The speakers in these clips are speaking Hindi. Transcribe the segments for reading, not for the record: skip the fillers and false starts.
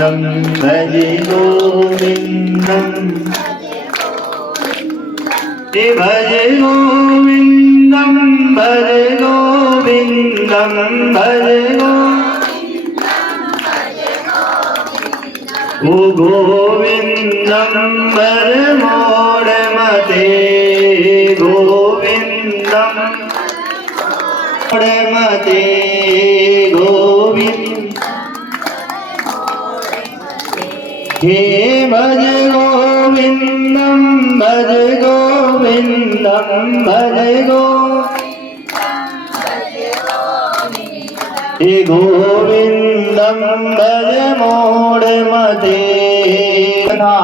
भज गोविंदम भज गोविंदम भज गोविंदम भज ओ गोविंदम भज मोड़ मते गोविंदम मोड़ मते गोविंद हे भज गोविंदम भज गोविंदम भज हे गोविंदम भज मोड़ मते का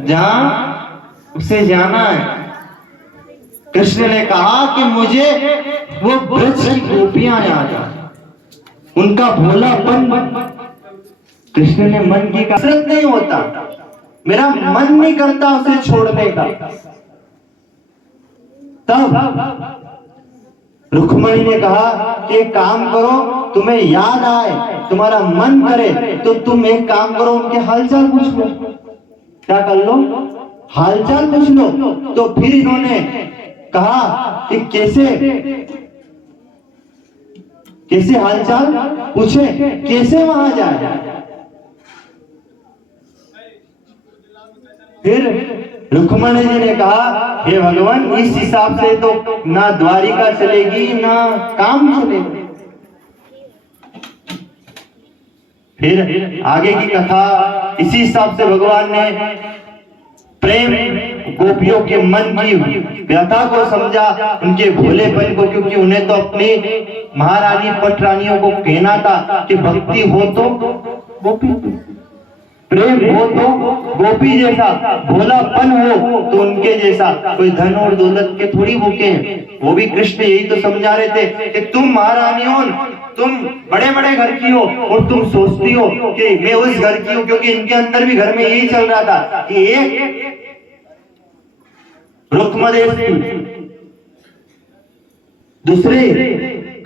जहां उसे जाना है। कृष्ण ने कहा कि मुझे वो ब्रज की गोपियां याद आ, उनका भोलापन। कृष्ण ने मन की कसरत नहीं होता, मेरा मन नहीं करता उसे छोड़ने का। तब रुक्मणी ने कहा कि एक काम करो, तुम्हें याद आए, तुम्हारा मन करे तो तुम एक काम करो, उनके हालचाल पूछ लो। क्या कर लो? हालचाल पूछ लो। तो फिर इन्होंने कहा कि कैसे हालचाल पूछे, कैसे वहां जाए। फिर रुक्मणी जी ने कहा, हे भगवान, इस हिसाब से तो ना द्वारिका चलेगी ना काम चलेगा। फिर आगे की कथा इसी हिसाब से भगवान ने प्रेम गोपियों के मन की व्यथा को समझा, उनके भोलेपन को, क्योंकि उन्हें तो अपनी महारानी पटरानियों को कहना था कि भक्ति हो तो गोपी, प्रेम हो तो गोपी जैसा, भोलापन हो तो उनके जैसा। कोई धन और दौलत के थोड़ी भूखे हैं। वो भी कृष्ण यही तो समझा रहे थे कि तुम महारानी हो, तुम बड़े बड़े घर की हो और तुम सोचती हो कि मैं उस घर की हूं, क्योंकि इनके अंदर भी घर में यही चल रहा था कि एक रुक्मदेश की, दूसरे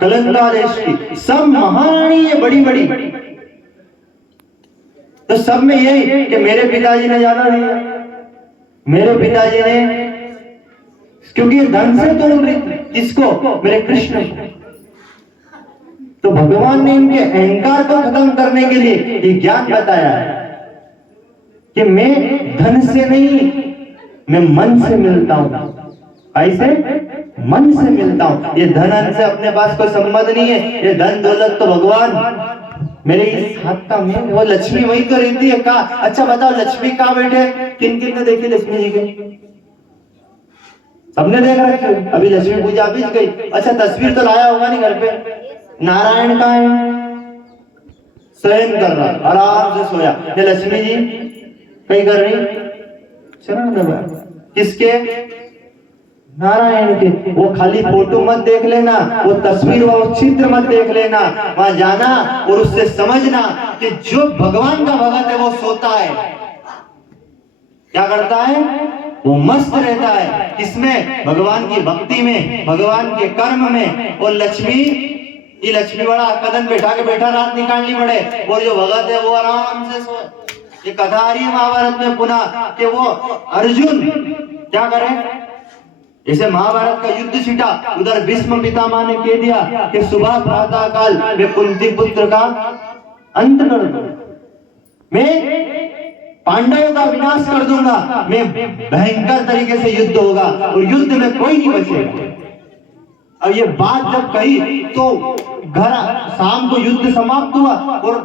कलंका देश की, सब महारानी है बड़ी बड़ी। तो सब में यही कि मेरे पिताजी ने जाना नहीं है, मेरे पिताजी ने, क्योंकि धन से तोड़ रही किसको? मेरे कृष्ण। तो भगवान ने इनके अहंकार को खत्म करने के लिए ये ज्ञान बताया है कि मैं धन से नहीं, मैं मन से मिलता हूं। ऐसे मन से मिलता हूं। ये धन से अपने पास कोई संबंध नहीं है। ये धन दौलत तो भगवान मेरे इस हाथ का में, वो लक्ष्मी वही तो रहती है। कहा, अच्छा बताओ लक्ष्मी कहाँ बैठे? किन किन ने देखी लक्ष्मी जी के? सबने देख रखी। अभी लक्ष्मी पूजा बीत गई। अच्छा तस्वीर तो लाया होगा नहीं घर पे। नारायण कहाँ है? शयन कर रहा, आराम से सोया। ये लक्ष्मी जी कहीं कर रही, चरण दबा। किसके? नारायण के। वो खाली फोटो मत देख लेना, वो तस्वीर वो चित्र मत देख लेना, वहां जाना और उससे समझना कि जो भगवान का भगत है वो सोता है। क्या करता है? वो मस्त रहता है। किसमें? भगवान की भक्ति में, भगवान के कर्म में। और लक्ष्मी, ये लक्ष्मी बड़ा कदम बैठा के बैठा रात निकालनी पड़े, और जो भगत है वो आराम से सोए। ये कथा आ रही है महाभारत में पुनः कि वो अर्जुन क्या करे? जैसे महाभारत का युद्ध छिटा, उधर भीष्म पितामह ने कह दिया कि सुबह प्रातः काल मैं कुंती पुत्र का अंत कर दूंगा, मैं पांडवों का विनाश कर दूंगा, मैं भयंकर तरीके से युद्ध होगा और युद्ध में कोई नहीं बचेगा। अब ये बात जब कही तो घर शाम को युद्ध समाप्त हुआ और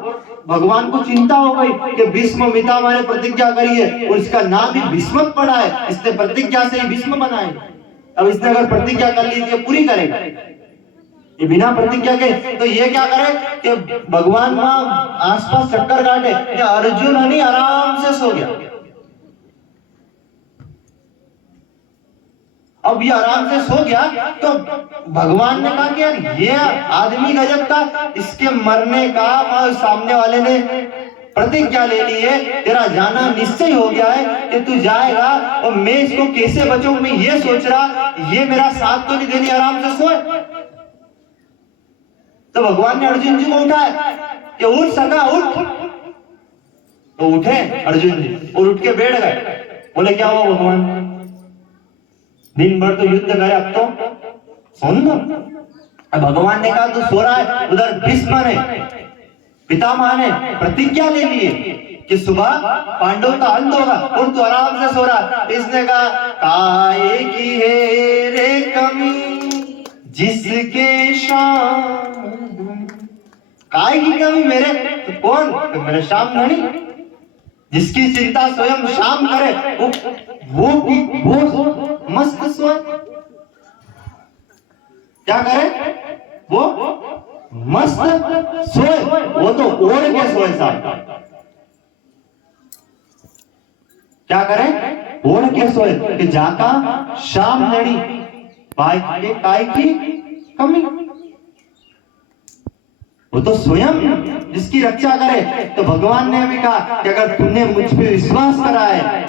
भगवान को चिंता हो गई कि भीष्म पितामह ने प्रतिज्ञा करी है और इसका नाम भी भीष्म पड़ा है, इसने प्रतिज्ञा से ही भीष्म बनाए। अब इसने अगर प्रतिज्ञा कर ली तो पूरी करेगा, ये बिना प्रतिज्ञा के तो ये क्या करे कि भगवान वहां आसपास चक्कर काटे, अर्जुन नहीं आराम से सो गया। अब ये आराम से सो गया तो भगवान ने कहा कि यार ये आदमी गजब का, इसके मरने का सामने वाले ने प्रतिज्ञा ले ली है, तेरा जाना निश्चय हो गया है कि तू जाएगा और मैं इसको कैसे बचाऊं, मैं ये सोच रहा, ये मेरा साथ तो नहीं देनी, आराम से सोए। तो भगवान ने अर्जुन जी को उठाया कि उठ सका उठ। तो उठे अर्जुन जी और उठ के बैठ गए। बोले क्या हुआ भगवान, दिन भर तो युद्ध करे, अब तो सुन लो। भगवान ने कहा तू सो रहा है। उधर भीष्म ने, पितामह ने प्रतिज्ञा ले ली है कि सुबह पांडव का अंत होगा और तू आराम से सो रहा। इसने कहा काहे की है रे कमी जिसके शाम, काहे की कमी मेरे, तो कौन, तो मेरे श्याम धनी, जिसकी चिंता स्वयं शाम करे वो मस्त सोए। क्या करे वो मस्त सोए, वो तो ओढ़ के सोए साहब। क्या करे, ओढ़ के सोए कि जाका शाम लड़ी काय की कमी। वो तो स्वयं जिसकी रक्षा करे। तो भगवान ने भी कहा कि अगर तुमने मुझ पे विश्वास करा है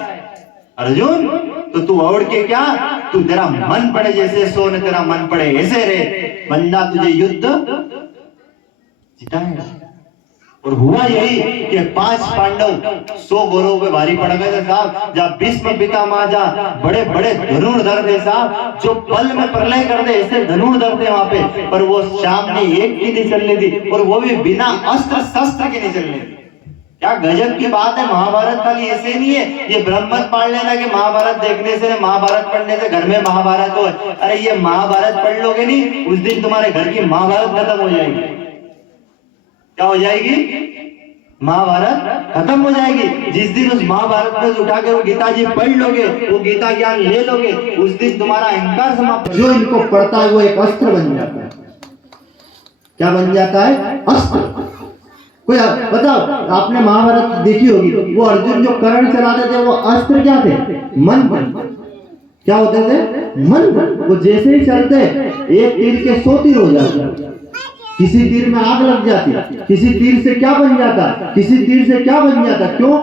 अर्जुन, तो तू ओढ़ के क्या, तू तेरा मन पड़े जैसे सो, न तेरा मन पड़े ऐसे रे, बंदा तुझे युद्ध जिताएगा। और हुआ यही कि 5 पांडव 100 गौरवों पे भारी पड़ गए थे साहब। जब भीष्म पितामह जा बड़े बड़े धनुर्धर थे साहब, जो पल में प्रलय कर दे ऐसे धनुर्धर थे वहां पे, पर वो श्याम ने एक की नहीं चलने दी, और वो भी बिना अस्त्र शस्त्र के नहीं चलने दी। क्या गजब की बात है। महाभारत खाली ऐसे नहीं है, ये भ्रम मत पाल लेना कि महाभारत देखने से, महाभारत पढ़ने से घर में महाभारत हो। अरे ये महाभारत पढ़ लोगे नहीं, उस दिन तुम्हारे घर की महाभारत खत्म हो जाएगी। क्या हो जाएगी, महाभारत खत्म हो जाएगी। जिस दिन उस महाभारत में उठा के वो गीता जी पढ़ लोगे, वो गीता ज्ञान ले लोगे, उस दिन तुम्हारा अहंकार समाप्त। जो इनको पढ़ता है वो एक अस्त्र बन जाता है। क्या बन जाता है, अस्त्र। कोई बताओ, आपने महाभारत देखी होगी, वो अर्जुन जो कर्ण चलाते थे वो अस्त्र क्या थे, मन। क्या होते थे, मन। वो जैसे ही चलते एक तीर के 100 तीर हो जाते। किसी तीर में आग लग जाती, किसी तीर से क्या बन जाता, किसी तीर से क्या बन जाता। क्यों,